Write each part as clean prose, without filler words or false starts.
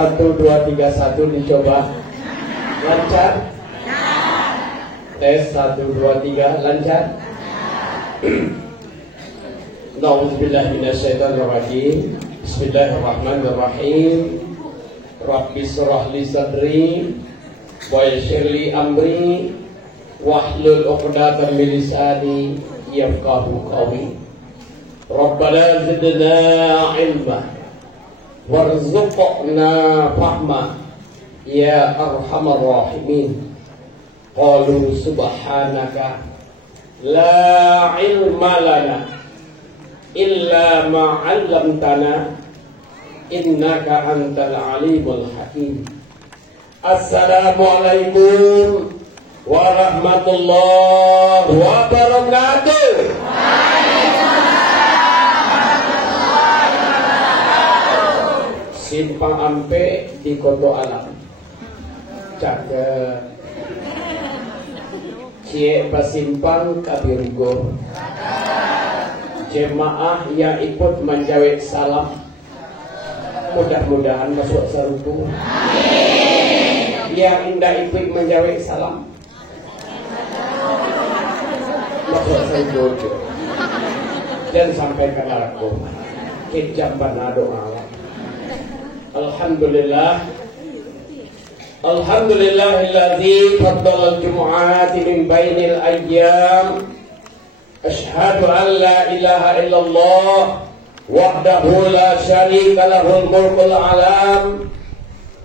1, 2, 3, 1 dicoba. Lancar? Tes 1, 2, 3 lancar? Na'udzubillahiminasyaitonirrajim. Bismillahirrahmanirrahim. Rabbi shrah li sadri wa yassir li amri wahlul 'uqdatam min lisani yafqahu qawli. Rabbana zidna ilma warzuqna fahma ya arhamar rahimin. Qalu subhanaka la ilma lana illa ma 'allamtana innaka antal alimul hakim. Assalamualaikum warahmatullahi wabarakatuh. Simpang ampe di Koto Alam. Cakep. Cie pasimpang Kabirgo. Jemaah yang ikut menjawab salam mudah-mudahan masuk saruku. Yang indah ikut menjawab salam masuk saruku. Dan sampaikan aku kejamban doa. Alhamdulillah. Alhamdulillahilladzi faddala al-jumu'ati min bainil ayyam. Asyhadu an la ilaha illallah wahdahu la syarika lahul mulkul alam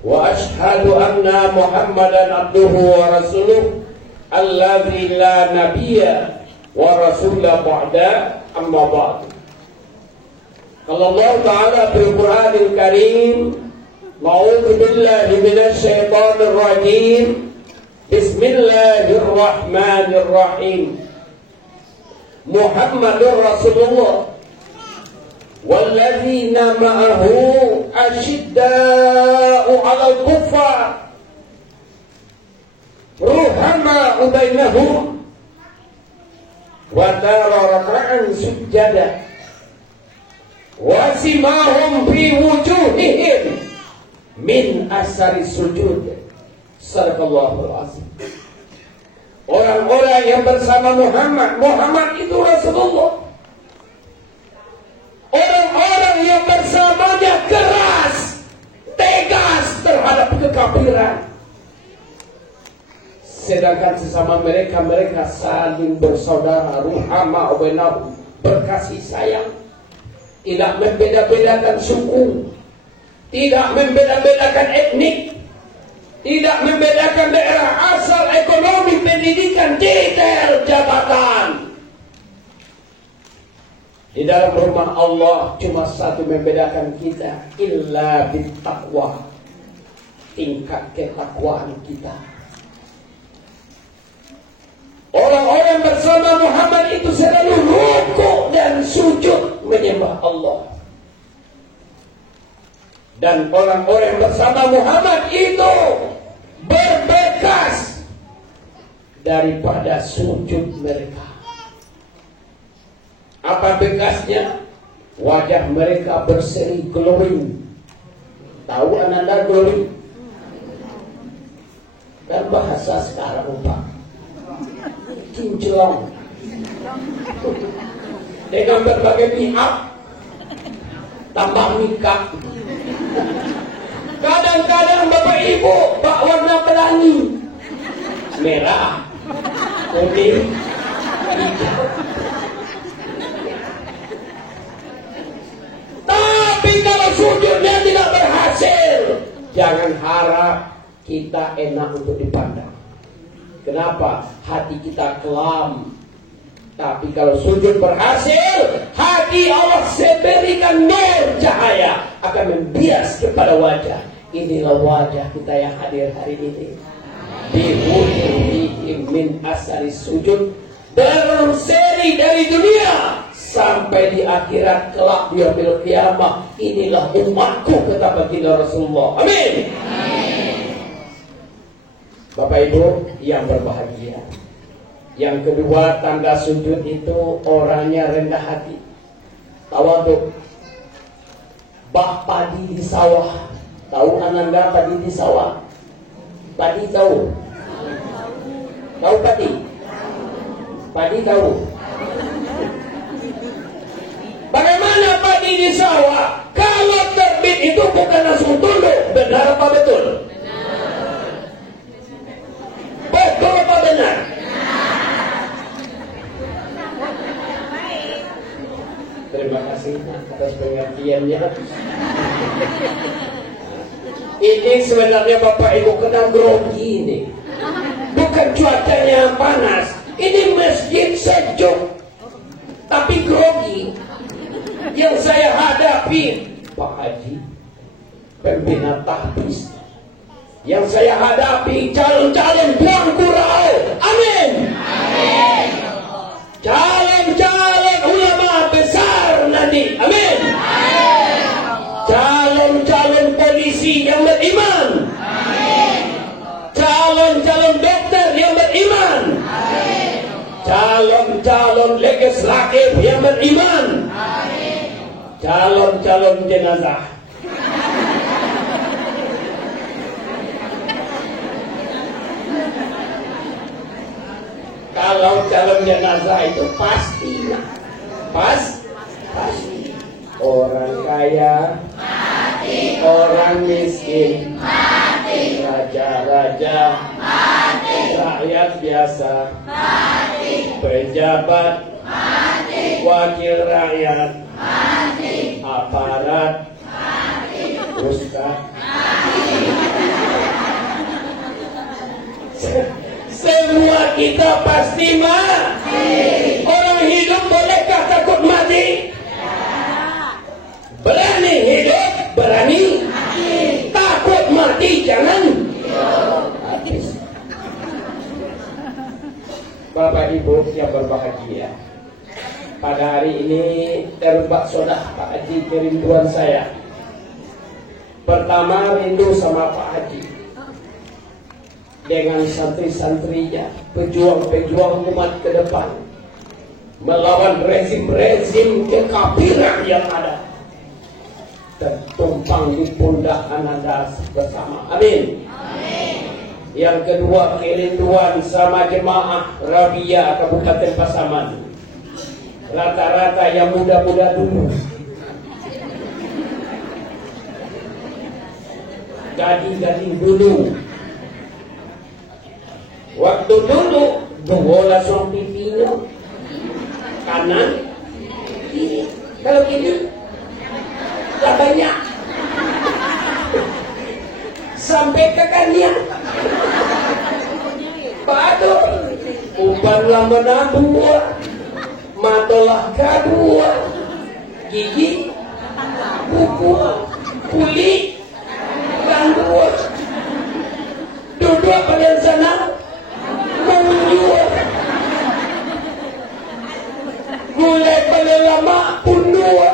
wa asyhadu anna Muhammadan abduhu wa rasuluh alladzi la nabiyya wa rasulah ba'da amma ba'du. Kalau Allah Ta'ala fil Qur'anil Karim, A'udzu billahi minasy syaithanir rajim. Bismillahirrahmanirrahim. Muhammadur Rasulullah walladzina ma'ahu asyidda'u 'alal kuffar ruhama'u bainahum wa tara rak'an sujada wasimahum fi wujuhihim min asari sujud. Sadaqallahul azim. Orang-orang yang bersama Muhammad itu Rasulullah. Orang-orang yang bersamanya keras, tegas terhadap kekafiran. Sedangkan sesama mereka saling bersaudara, ruhama bainahum, berkasih sayang. Tidak membeda-bedakan suku, tidak membeda-bedakan etnik, tidak membedakan daerah asal, ekonomi, pendidikan, detail, jabatan. Di dalam rumah Allah cuma satu membedakan kita, illa bittaqwa, tingkat ketakwaan kita. Orang-orang bersama Muhammad itu selalu rukuk dan sujud menyembah Allah. Dan orang-orang bersama Muhammad itu berbekas daripada sujud mereka. Apa bekasnya? Wajah mereka berseri glowing. Tahu ananda glowing? Dan bahasa sekarang Pak, kinclong dengan berbagai pihak, tambah nikah. Kadang-kadang Bapak Ibu Pak warna pelangi, merah, kuning, hijau. Tapi kalau sujudnya tidak berhasil, jangan harap kita enak untuk dipandang. Kenapa? Hati kita kelam. Tapi kalau sujud berhasil, hati Allah berikan nur cahaya, akan membias kepada wajah. Inilah wajah kita yang hadir hari ini. Biwujuhihim min asari sujud, berseri dari dunia sampai di akhirat kelak di yaumil qiyamah. Inilah umatku, kata baginda Rasulullah. Amin. Bapak Ibu yang berbahagia, yang kedua tanda sujud itu orangnya rendah hati, tawadhu. Bak padi di sawah, Tahu Ananda padi di sawah? Padi tahu? Tahu padi? Padi tahu? Bagaimana padi di sawah? Kalau terbit itu bukan langsung tunduk. Benar apa betul? Betul apa benar? Terima kasih atas pengertiannya. Ini sebenarnya Bapak Ibu kena grogi ini. Bukan cuacanya yang panas. Ini masjid sejuk, tapi grogi. Yang saya hadapi Pak Haji, pembina tahfiz. Yang saya hadapi calon-calon Tuan Gurau. Amin. Amin. Calon-calon ulama besar nanti. Amin. Amin. Calon-calon polisi yang beriman. Amin. Calon-calon dokter yang beriman. Amin. Calon-calon legislatif yang beriman. Amin. Calon-calon jenazah. Kalau calon jenazah itu pasti, pasti. Orang kaya, mati. Orang miskin, mati. Raja-raja, mati. Rakyat biasa, mati. Pejabat, mati. Wakil rakyat, mati. Aparat, mati. Ustaz, mati. Semua kita pasti mati. Orang hidup bolehkah takut mati? Berani hidup, berani mati. Takut mati, jangan habis. Bapak Ibu yang berbahagia, pada hari ini terbak sodah Pak Haji kerinduan saya. Pertama, rindu sama Pak Haji dengan santri-santrinya, pejuang-pejuang umat ke depan, melawan rezim-rezim kekafiran yang ada, tertumpang di pundak Ananda bersama. Amin. Amin. Yang kedua, kerinduan sama jemaah Rabia Kabupaten Pasaman. Rata-rata yang muda-muda dulu, gading-gading dulu. Waktu dulu bola langsung pipinya kanan kiri. Kalau kiri tak banyak sampai ke kanan. Betul. Umpanlah menabur, matalah kedua, gigi, buku, kulit, gangguan. Duduk pada sana. Gulai paling lama punduh,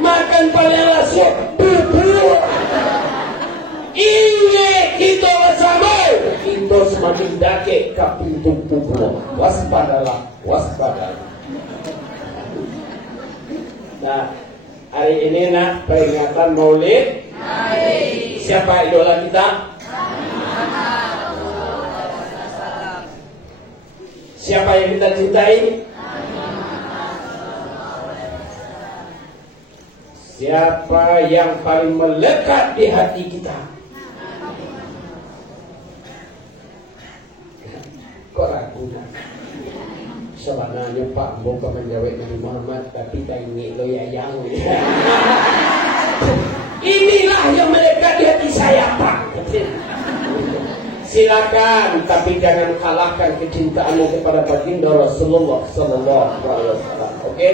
makan paling lasuk bubur. Ingat kita bersama, kita semakin dekat ke pintu kubur. Waspadalah, waspadalah. Nah, hari ini nak peringatan Maulid. Siapa idola kita? Siapa yang kita cintai? Siapa yang paling melekat di hati kita? Kok ragu? Sebenarnya Pak bukan menjawab Nabi Muhammad, tapi tak ingin lo yang inilah yang melekat di hati saya, Pak. Silakan, tapi jangan kalahkan kecintaanmu kepada baginda Rasulullah Sallallahu Alaihi Wasallam. Oke?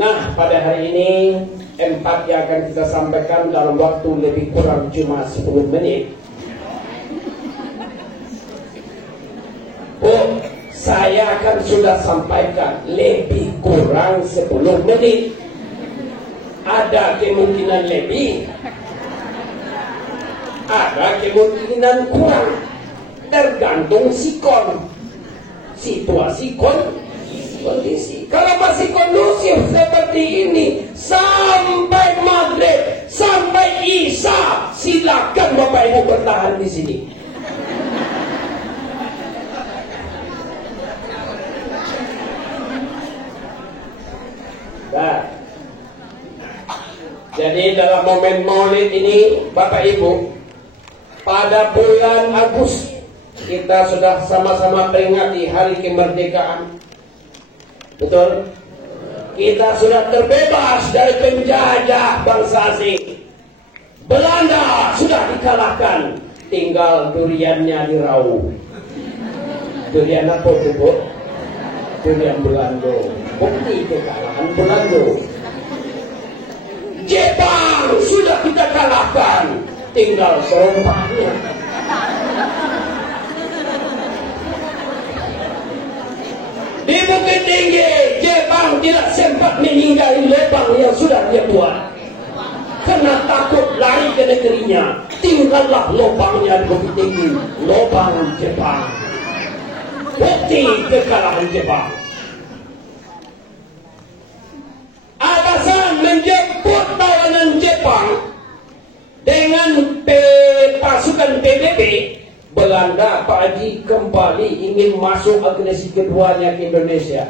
Nah, pada hari ini 4 yang akan kita sampaikan dalam waktu lebih kurang cuma 10 menit. Oh, saya akan sudah sampaikan lebih kurang 10 menit. Ada kemungkinan lebih, ada kemungkinan kurang, tergantung sikon, situasi kondisi. kondisi. Kalau masih kondusif seperti ini sampai maghrib, sampai isya, silakan Bapak Ibu bertahan di sini. Nah, jadi dalam momen Maulid ini Bapak Ibu, pada bulan Agustus kita sudah sama-sama peringati hari kemerdekaan. Betul? Kita sudah terbebas dari penjajah bangsa asing. Belanda sudah dikalahkan, tinggal duriannya diraup. Durian apa itu, Bu? Durian Belanda. Bukti kekalahan Belanda. Jepang sudah kita kalahkan, tinggal serompaknya. Di Bukit Tinggi, Jepang tidak sempat meninggali lubang yang sudah dia buat. Karena takut lari ke negerinya, tinggallah lubangnya di Bukit Tinggi, lubang Jepang. Bukti kekalahan Jepang. Atasan menjemput tawanan Jepang dengan pasukan PBB. Belanda, Pak Haji, kembali ingin masuk agresi keduanya ke Indonesia.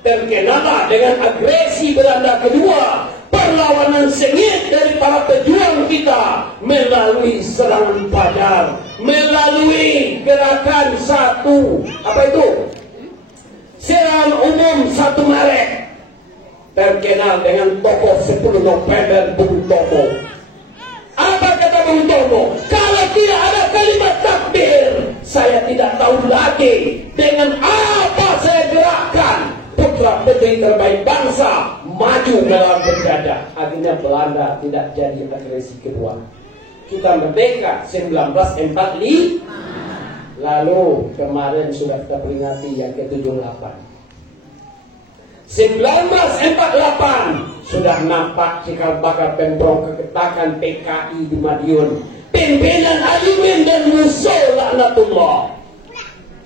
Terkenalah dengan agresi Belanda kedua, perlawanan sengit dari para pejuang kita melalui serangan Fajar, melalui gerakan serangan umum 1 Maret, terkenal dengan tokoh 10 November Bung Tomo. Apa kata Bung Tomo? Kalau tidak ada kalimat takbir, saya tidak tahu lagi dengan apa saya gerakkan putra putri terbaik bangsa maju melawan penjajah. Akhirnya Belanda tidak jadi agresi kedua. Kita merdeka 1945. Lalu kemarin sudah kita peringati yang ke-78. 1948 sudah nampak cikal bakal Pemprov keketakan PKI di Madiun, pimpinan Alimin dan Musuh laknatullah.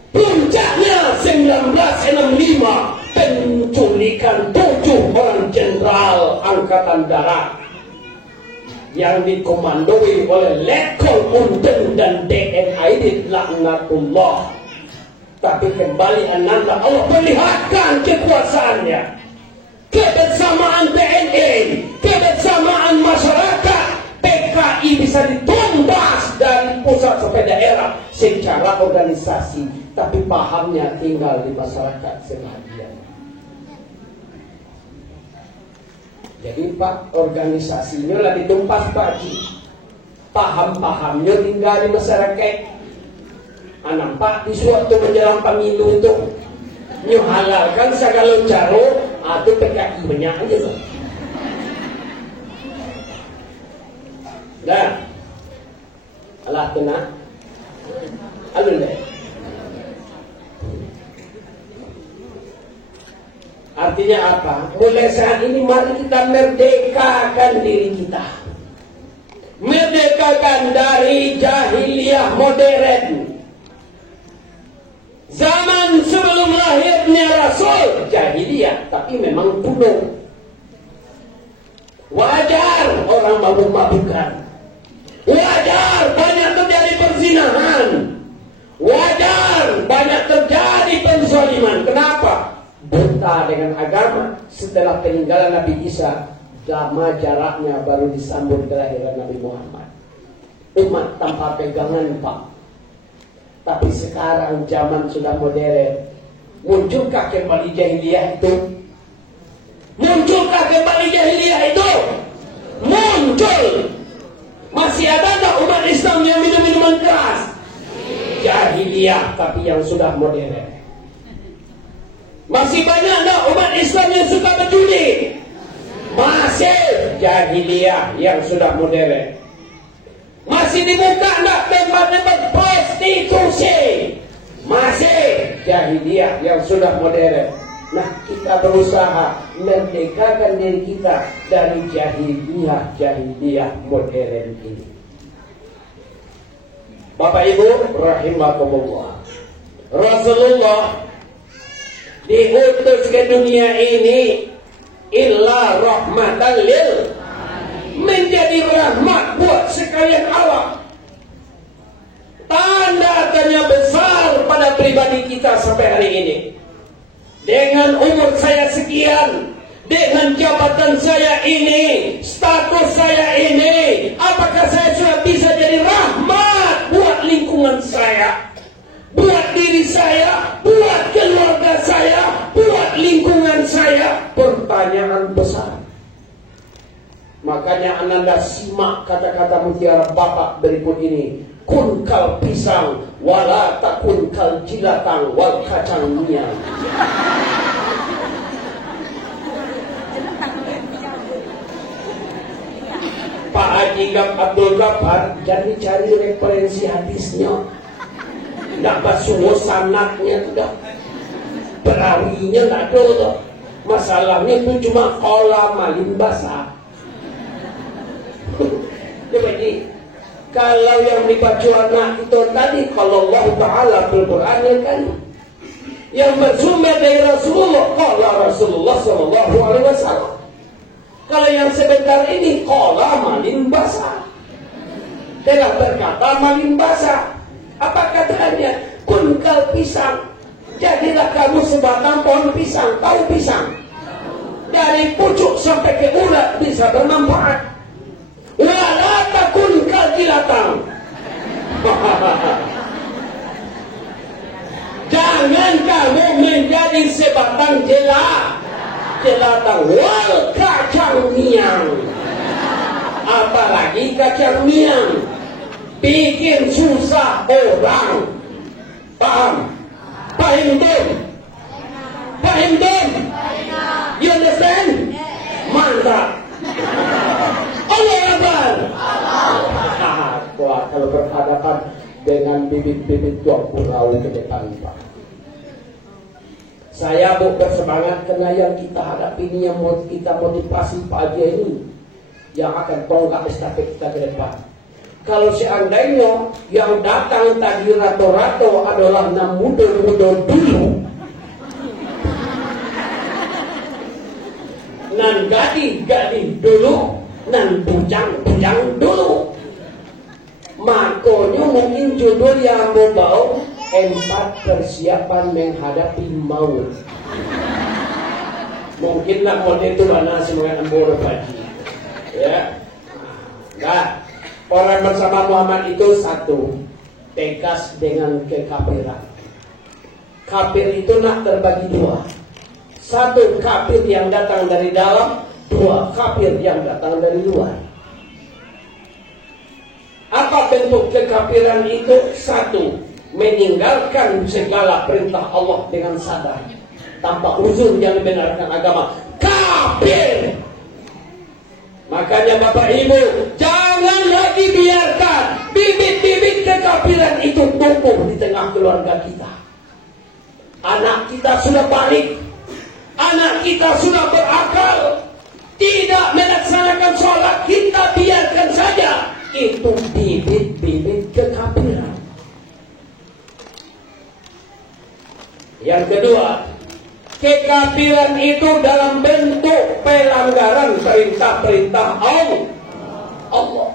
Puncaknya 1965 penculikan 7 orang jenderal angkatan darat yang dikomandoi oleh Letkol Untung dan DM Aidit laknatullah. Tapi kembali ananda Allah perlihatkan kekuasaannya. Kebersamaan TNI, kebersamaan masyarakat, PKI bisa ditumbas dari pusat sampai daerah secara organisasi, tapi pahamnya tinggal di masyarakat sebahagian. Jadi Pak, organisasinya lah ditumpas Pak Haji, paham-pahamnya tinggal di masyarakat. Nampak di suatu menjelang pemilu itu nyuhalalkan segala cara atau PKI banyak aja tuh. Dah, alah kena, alun deh. Artinya apa? Mulai saat ini mari kita merdekakan diri kita, merdekakan dari jahiliyah modern. Zaman sebelum lahirnya Rasul jahiliyah, tapi memang kuno. Wajar orang mabuk-mabukan. Wajar banyak terjadi perzinahan. Wajar banyak terjadi penzaliman. Kenapa? Buta dengan agama. Setelah peninggalan Nabi Isa, lama jaraknya baru disambut kelahiran Nabi Muhammad. Umat tanpa pegangan Pak. Tapi sekarang zaman sudah modern. Munculkah kembali jahiliyah itu? Munculkah kembali jahiliyah itu? Muncul. Masih ada tak umat Islam yang minum minuman keras? Jahiliyah tapi yang sudah modern. Masih banyak tak umat Islam yang suka berjudi? Masih jahiliyah yang sudah modern. Masih dibuka tak tempat-tempat prostitusi? Masih jahiliyah yang sudah modern. Nah, kita berusaha merdekakan diri kita dari jahiliyah modern ini. Bapak Ibu rahimakumullah, Rasulullah diutus ke dunia ini illa rahmatan lil, menjadi rahmat buat sekalian alam. Tanda-tanya besar pada pribadi kita sampai hari ini. Dengan umur saya sekian, dengan jabatan saya ini, status saya ini, apakah saya sudah bisa jadi rahmat buat lingkungan saya, buat diri saya, buat keluarga saya, buat lingkungan saya? Pertanyaan besar. Makanya Ananda simak kata-kata mutiara Bapak berikut ini. Kun kal pisang, wala takun kal jilatang wal kacang miang. Pak Haji Abdul Ghaffar jadi cari referensi hadisnya. Nggak basuh sanaknya sudah, perawinya nggak ada tuh. Masalahnya itu cuma kola malin basah. Jadi kalau yang dibaca anak itu tadi, kalau Allah Ta'ala Al-Quran kan yang bersumber dari Rasulullah, kalau Rasulullah Sallallahu Alaihi Wasallam. Kalau yang sebentar ini kola malin basah, telah berkata malin basah. Apa katanya? Kun kal pisang, jadilah kamu sebatang pohon pisang. Tahu pisang? Dari pucuk sampai ke urat bisa bermanfaat. Wala takun kal jilatang. Jangan kamu menjadi sebatang jelatang wal kacang miang. Apalagi kacang miang bikin susah orang. Paham? Paham belum? Paham belum? You understand? Mantap. Allah Akbar. Wah, kalau berhadapan dengan bibit-bibit tua purau ke depan Pak. Saya mau bersemangat karena yang kita hadapi ini, yang mau kita motivasi pagi ini, yang akan tonggak estafet kita ke depan. Kalau seandainya yang datang tadi rato-rato adalah nam muda-muda dulu, nan gading dulu, nan bujang dulu, makanya mungkin judul yang mau bawa 4 persiapan menghadapi maut. Mungkinlah model itu mana semangat ambor pagi. Ya, nah, orang bersama Muhammad itu satu, tegas dengan kekafiran. Kafir itu nak terbagi dua. Satu kafir yang datang dari dalam, dua kafir yang datang dari luar. Apa bentuk kekafiran itu? Satu, meninggalkan segala perintah Allah dengan sadar, tanpa uzur yang membenarkan agama. Kafir. Makanya Bapak Ibu, jangan lagi biarkan bibit-bibit kekafiran itu tumbuh di tengah keluarga kita. Anak kita sudah balik, anak kita sudah berakal, tidak melaksanakan sholat, kita biarkan saja. Itu bibit-bibit kekafiran. Yang kedua, kekafiran itu dalam bentuk pelanggaran perintah-perintah Allah.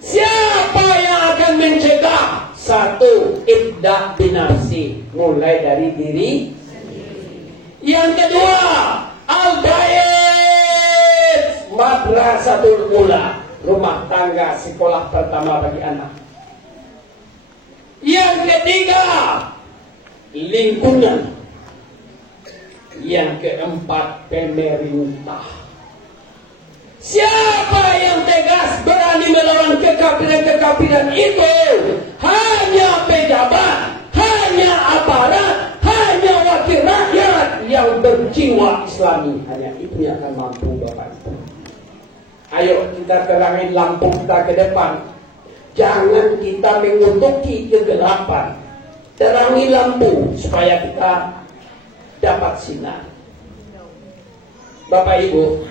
Siapa yang akan mencegah? Satu, ibda binafsi, mulai dari diri. Yang kedua, al-bait, madrasatul ula, rumah tangga, sekolah pertama bagi anak. Yang ketiga, lingkungan. Yang keempat, pemerintah. Siapa yang tegas berani melawan kekafiran-kekafiran itu? Hanya pejabat, hanya aparat, hanya wakil rakyat yang berjiwa Islami. Hanya itu yang akan mampu, Bapak Ibu. Ayo kita terangi lampu kita ke depan. Jangan kita mengutuki kegelapan. Terangi lampu supaya kita dapat sinar. Bapak Ibu,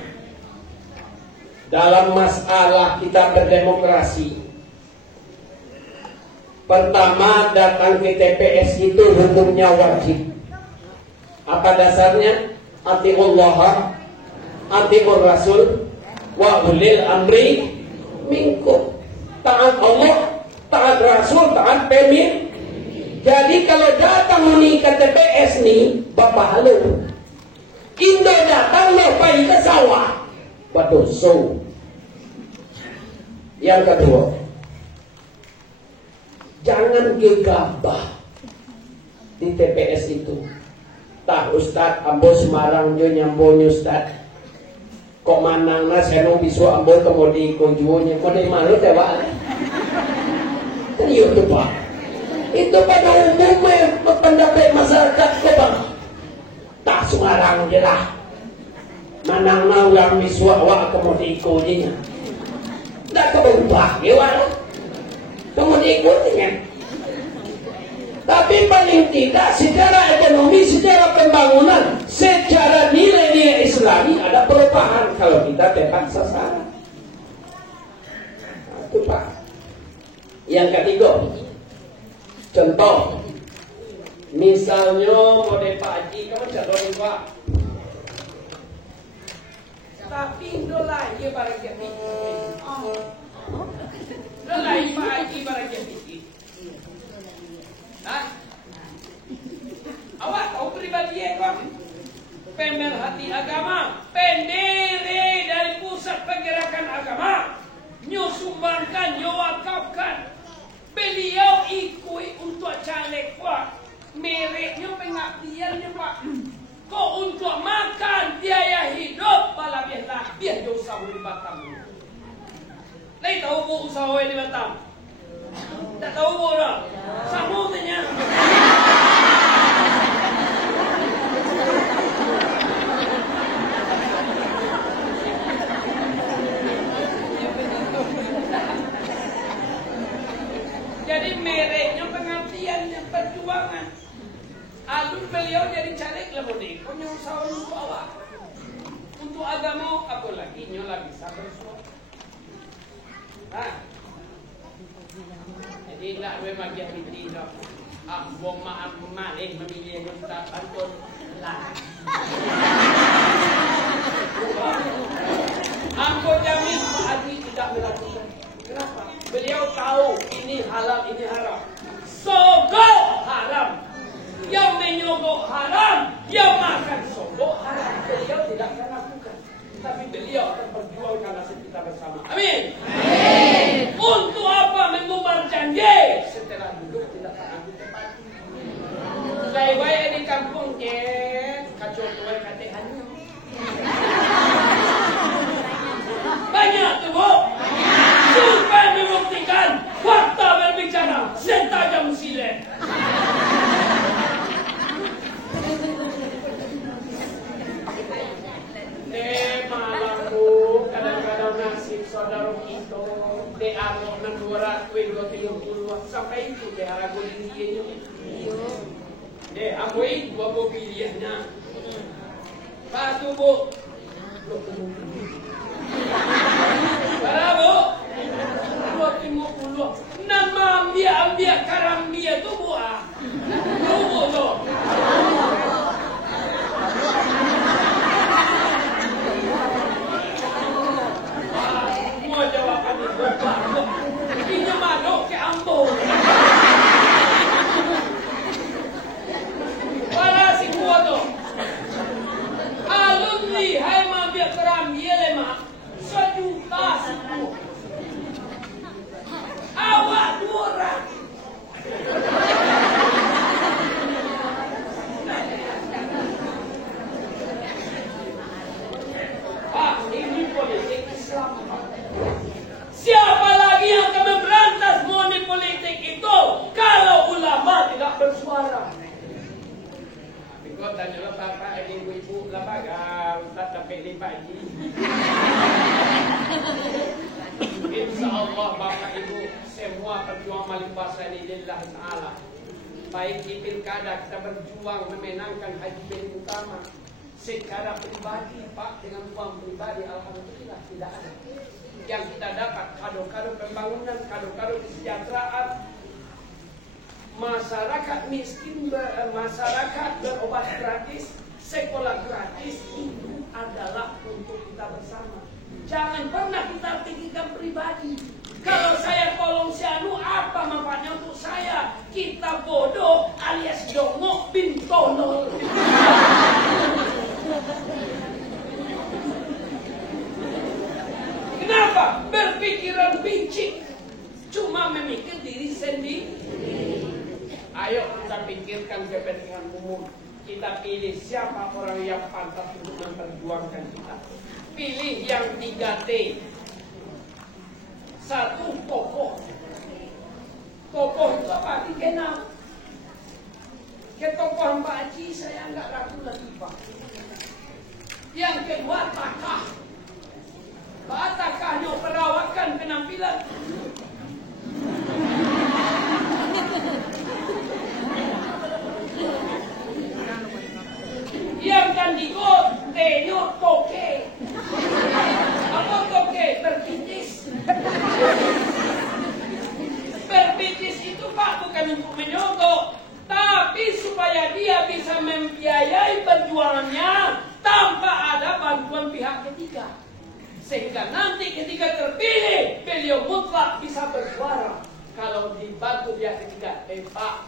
dalam masalah kita berdemokrasi, pertama datang ke TPS itu hukumnya wajib. Apa dasarnya? Atiullah, atiur Rasul, wa ulil amri minkum. Taat Allah, taat Rasul, taat pemimpin. Jadi kalau datang ni ke TPS ni, Bapak halo. Indo datang lepai ke sawah. Betul, so. Yang kedua, jangan gegabah di TPS itu. Tah Ustaz, ambo Semarang jo nyambonyo Ustaz. Kok manang na seno bisu ambo kemodi konjunya kode malu tewa. Kan iyo tuh Pak. Itu pada umumnya pendapat masyarakat ko Bang. Tah Semarang je lah. Manang na ulang bisu awak kemodi konjunya. Dak keubah gewa. Kemodi konjunya. Tapi paling tidak secara ekonomi, secara pembangunan, secara nilai-nilai Islami ada perubahan kalau kita tepat sasaran. Nah, itu Pak. Yang ketiga, contoh, misalnya mode Pak Haji, kamu calon Pak. Tapi dolai dia barang jadi. Dolai Pak Haji barang jadi. Nah, awak tahu pribadi kok pemerhati agama, pendiri dari pusat pergerakan agama, nyusumbangkan, nyewakafkan. Beliau ikut untuk caleg Pak, mereknya pengabdiannya Pak. Kok untuk makan biaya hidup malah biar jauh usaha di Batam. Lagi tahu bu usaha di Batam? Tak tahu bola. Sama tanya. Jadi mereknya pengabdiannya perjuangan. Alun beliau jadi caleg lah bodek. Kau usaha untuk awak. Untuk agama apa lagi nyola bisa bersuara. Nah. Jadi nak gue bagi hati dah. Bom maaf malih memilih yang tak pantun lah. Aku jamin Pak Haji tidak melakukan. Kenapa? Beliau tahu ini halal, ini haram. Sogok haram. Yang menyogok haram, yang makan sogok haram. Beliau tidak akan lakukan. Tapi beliau akan berjuangkan nasib kita bersama. Amin. Amin. Untuk apa mengumbar janji setelah duduk tidak pernah ditepati. Lewai di kampung kacau tuai katehannya. Banyak tuh Bu. Supaya membuktikan fakta berbicara setajam silet. Malamku kadang-kadang nasib saudara kita de arok nan 230 sampai itu de arago dia de aku itu apa pilihannya patu Bu para Bu 250 nama ambil karambia tu Bu Bu tu jawapan itu ini madok ke Ambon. Wala si kuwato. Alumni hai mabia keram yelema sejuta siku. Awak 200. Pak, ini politik Islam. Siapa lagi yang akan memberantas money politik itu kalau ulama tidak bersuara? Ikut tanya bapak, ibu-ibu, lembaga, ustaz sampai di pagi. Insya Allah bapak ibu semua perjuang malipuasa ini lillah ta'ala. Baik di pilkada kita berjuang memenangkan Haji bin Utama. Secara pribadi Pak, dengan uang pribadi alhamdulillah tidak ada. Yang kita dapat kado-kado pembangunan, kado-kado kesejahteraan, masyarakat miskin, masyarakat berobat gratis, sekolah gratis, itu adalah untuk kita bersama. Jangan pernah kita pikirkan pribadi. Kalau saya tolong si anu, apa manfaatnya untuk saya? Kita bodoh alias jongok bin tolol. Kenapa? Berpikiran pincik, cuma memikir diri sendiri. Ayo kita pikirkan kepentingan umum. Kita pilih siapa orang yang pantas untuk memperjuangkan kita. Pilih yang 3T. 1, tokoh. Tokoh itu apa? Dikenal. Ketokohan Pak Haji saya nggak ragu lagi Pak. Yang kedua, takah. Takahnya perawakan penampilan. Yang kandigo, tenyo, toke. Apa toke? Berpitis. Berpitis itu Pak bukan untuk menyogok, tapi supaya dia bisa membiayai perjuangannya tanpa ada bantuan pihak ketiga. Sehingga nanti ketika terpilih, beliau mutlak bisa bersuara. Kalau dibantu pihak ketiga, Pak,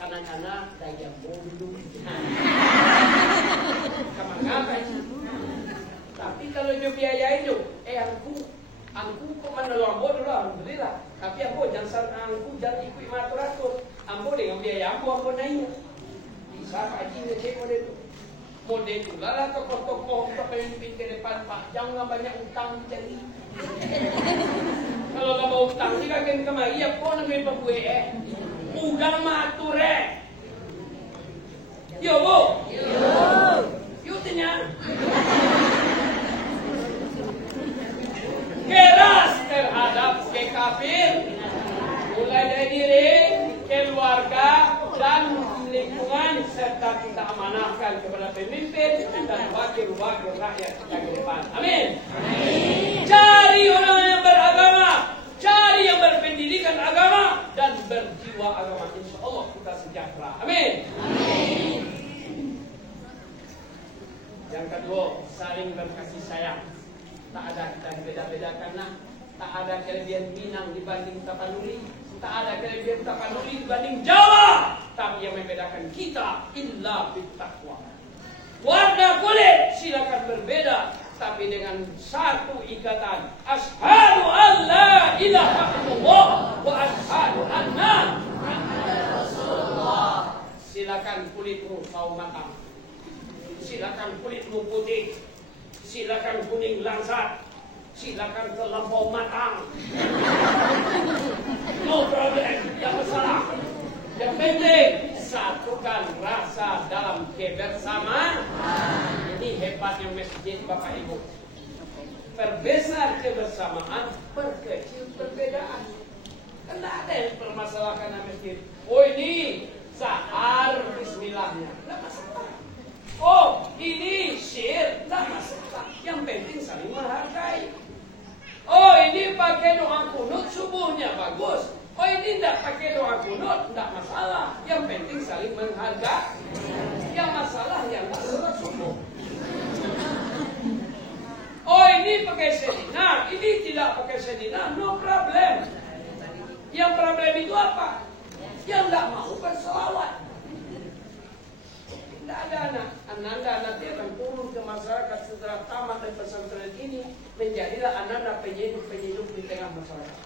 anak-anak daya mundur. Kamar tapi kalau dia biayai itu, angku kok menolong ambo dulu, alhamdulillah. Tapi ambo jangan ikut maturatur. Ambo dengan biaya ambo naik. Bisa Pak Haji ngecek model itu. Model itu lah tokoh-tokoh pemimpin ke depan Pak. Jangan banyak utang dicari. Kalau nggak mau utang ni kakek kemari ya kok nangis pembue udang mature. Yo bu. Yo tanya. Keras terhadap kafir, mulai dari diri, keluarga, dan lingkungan, serta kita amanahkan kepada pemimpin dan wakil-wakil rakyat kita ke depan. Amin. Cari orang yang beragama, cari yang berpendidikan agama, dan berjiwa agama. Insya Allah kita sejahtera. Amin. Yang kedua, saling berkasih sayang. Tak ada kita beda-bedakan lah. Tak ada kelebihan Minang dibanding Tapanuli. Tak ada kelebihan Tapanuli dibanding Jawa. Tapi yang membedakan kita illa bittaqwa. Warna kulit silakan berbeda, tapi dengan satu ikatan. Asyhadu an la ilaha illallah wa asyhadu anna Muhammadar Rasulullah. Silakan kulitmu sawo matang. Silakan kulitmu putih. Silakan kuning langsat, silakan terlampau matang. No problem, tidak masalah. Yang penting satukan rasa dalam kebersamaan. Ini hebatnya masjid Bapak Ibu. Perbesar kebersamaan, perkecil perbedaan. Tidak ada yang permasalahkan masjid. Oh ini sahar bismillahnya, tidak masalah. Oh, ini syir, tak masalah. Yang penting saling menghargai. Oh, ini pakai doa kunut subuhnya bagus. Oh, ini tidak pakai doa kunut, tidak masalah. Yang penting saling menghargai. Yang masalah yang tak sholat subuh. Oh, ini pakai sedina, ini tidak pakai sedina, no problem. Yang problem itu apa? Yang tidak mau berselawat. Tidak ada anak. Anda nanti akan turun ke masyarakat setelah tamat dari pesantren ini, menjadilah anak-anak penyhidup di tengah masyarakat.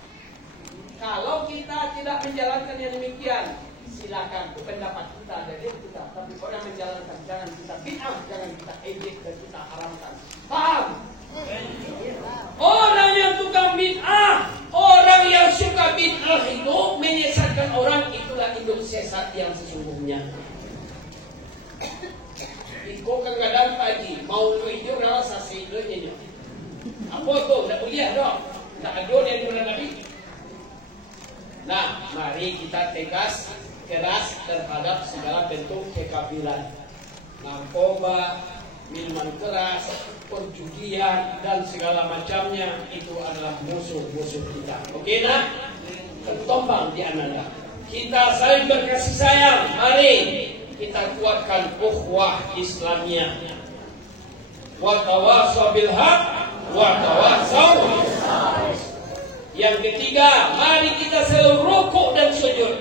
Kalau kita tidak menjalankan yang demikian, silakan pendapat kita dari kita. Tapi orang menjalankan, jangan kita bid'ah, jangan kita ejek dan kita haramkan. Paham? Orang yang tukang bid'ah, orang yang suka bid'ah itu menyesatkan orang, itulah induk sesat yang sesungguhnya. Iko kadang pagi mau itu rasa seidonya. Apa tu? Tak boleh dah. Tak ada yang guna Nabi. Nah, mari kita tegas keras terhadap segala bentuk kekafiran. Narkoba, minuman keras, perjudian dan segala macamnya itu adalah musuh-musuh kita. Okey nak? Tertombang di Anda. Kita saling berkasih sayang. Mari kita kuatkan ukhuwah Islamiyah. Wa tawassaw bil haq wa tawassaw. Yang ketiga, mari kita selalu rukuk dan sujud.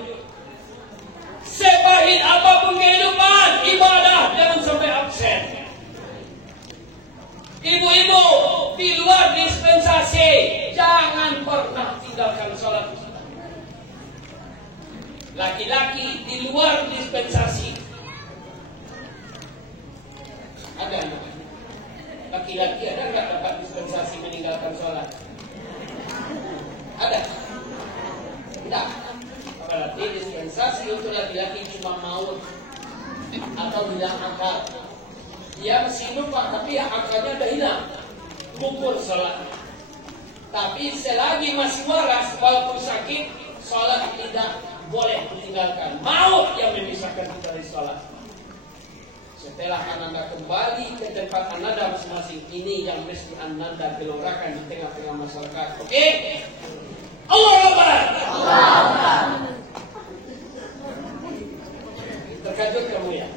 Sepahit apapun kehidupan, ibadah jangan sampai absen. Ibu-ibu di luar dispensasi, jangan pernah tinggalkan sholat. Laki-laki di luar dispensasi. Ada enggak? Laki-laki ada nggak dapat dispensasi meninggalkan sholat? Ada? Tidak. Berarti dispensasi untuk laki-laki cuma maut atau hilang akal. Dia masih lupa, tapi akalnya udah hilang. Gugur sholat. Tapi selagi masih waras, walaupun sakit, sholat tidak boleh ditinggalkan. Maut yang memisahkan kita dari sholat. Setelah Ananda kembali ke tempat Ananda masing-masing, ini yang mesti Ananda gelongakan di tengah-tengah masyarakat. Oke? Allahu Akbar. Allahu Akbar. Terkejut kamu ya?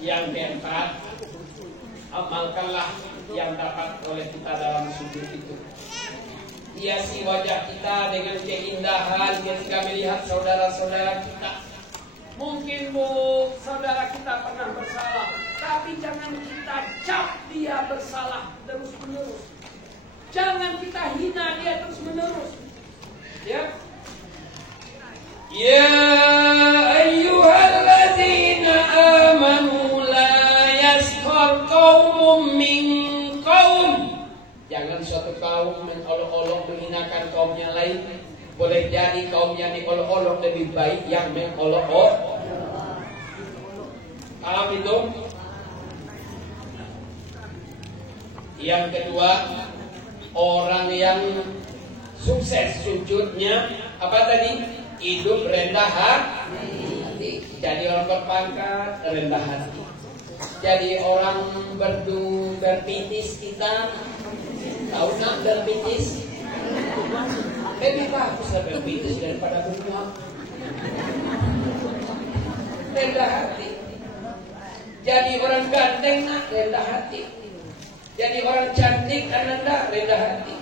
Yang keempat, amalkanlah yang dapat oleh kita dalam sujud itu. Hiasi wajah kita dengan keindahan ketika melihat saudara-saudara kita. Mungkin saudara kita pernah bersalah, tapi jangan kita cap dia bersalah terus-menerus. Jangan kita hina dia terus-menerus. Ya. Ya ayyuhalladzina amanu la yaskhar qaumun min qaum. Jangan suatu kaum mengolok-olok menghinakan kaumnya lain. Boleh jadi kaumnya diolok-olok lebih baik yang mengolok-olok. Paham itu? Yang kedua, orang yang sukses sujudnya apa tadi? Hidup rendah hati. Jadi orang berpangkat rendah hati. Jadi orang berpitis kita. Tahu nak berpitis? Lebih baguslah berpitis daripada berbuat. Rendah hati. Jadi orang ganteng nak rendah hati. Jadi orang cantik Ananda rendah hati.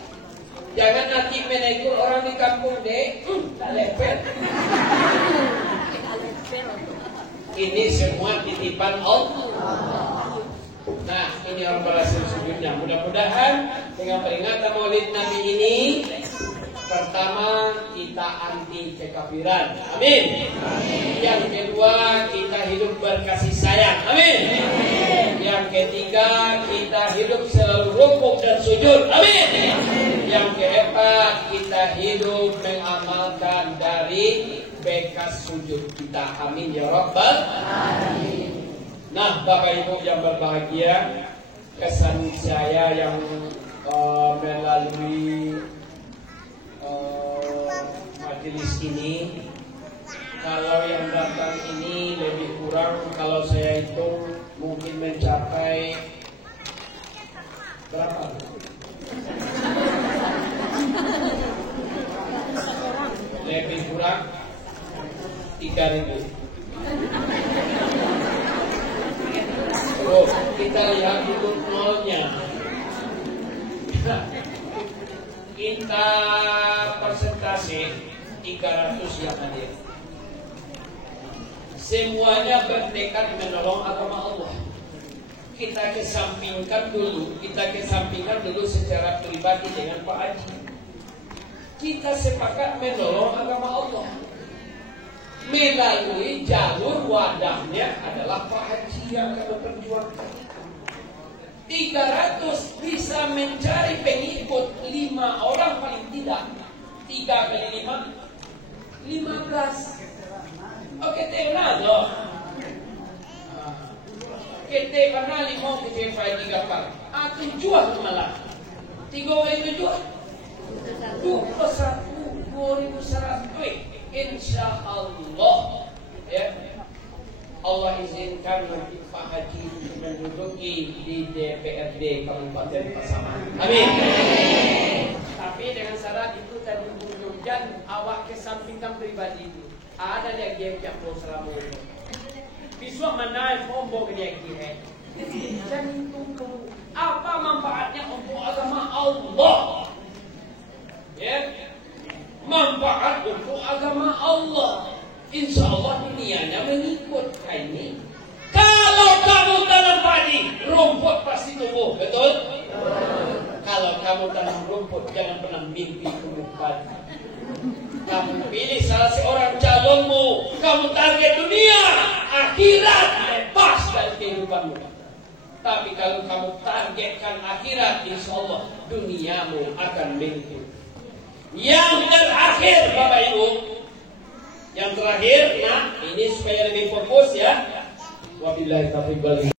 Jangan nanti menegur orang di kampung deh, tak lepel. Ini semua titipan Allah. Nah, ini orang berhasil sujudnya. Mudah-mudahan dengan peringatan Maulid Nabi ini, pertama kita anti kekafiran. Amin. Yang kedua kita hidup berkasih sayang. Amin. Yang ketiga kita hidup selalu rukuk dan sujud. Amin. Yang keempat kita hidup mengamalkan dari bekas sujud kita. Amin ya Rabbal alamin. Nah, Bapak Ibu yang berbahagia, kesan saya yang melalui majelis ini, kalau yang datang ini lebih kurang, kalau saya hitung mungkin mencapai berapa? Lebih kurang 3.000. Oh, kita lihat dulu nolnya. Kita persentase 300 yang hadir. Semuanya bertekad menolong agama Allah. Kita kesampingkan dulu secara pribadi dengan Pak Haji. Kita sepakat menolong agama Allah. Melalui jalur wadahnya adalah Pak Haji yang akan memperjuangkan. 300 bisa mencari pengikut 5 orang paling tidak. 3 kali 5 15. Oke, tenado. Kita pernah 5 ke Pak 3 kali. Aku jual malah 3 kali 7 21.100. Insya Allah ya, Allah izinkan nanti Pak Haji menduduki di DPRD Kabupaten Pasaman. Amin. Tapi dengan syarat itu tadi untuk jangan awak kesampingkan pribadi itu. Ada yang dia mau selama itu. Bisa menaik pombo ke dia kira. Jangan tunggu. Apa manfaatnya untuk agama Allah? Ya, manfaat untuk agama Allah. Insya Allah niatnya mengikut ini. Kalau kamu tanam padi, rumput pasti tumbuh, betul? Kalau kamu tanam rumput, jangan pernah mimpi tumbuh padi. Kamu pilih salah seorang calonmu, kamu target dunia, akhirat lepas dari kehidupanmu. Tapi kalau kamu targetkan akhirat, insya Allah duniamu akan mengikuti. Yang terakhir, Bapak Ibu, yang terakhir, nah ini supaya lebih fokus ya. Wabillahi taufiq wal hidayah.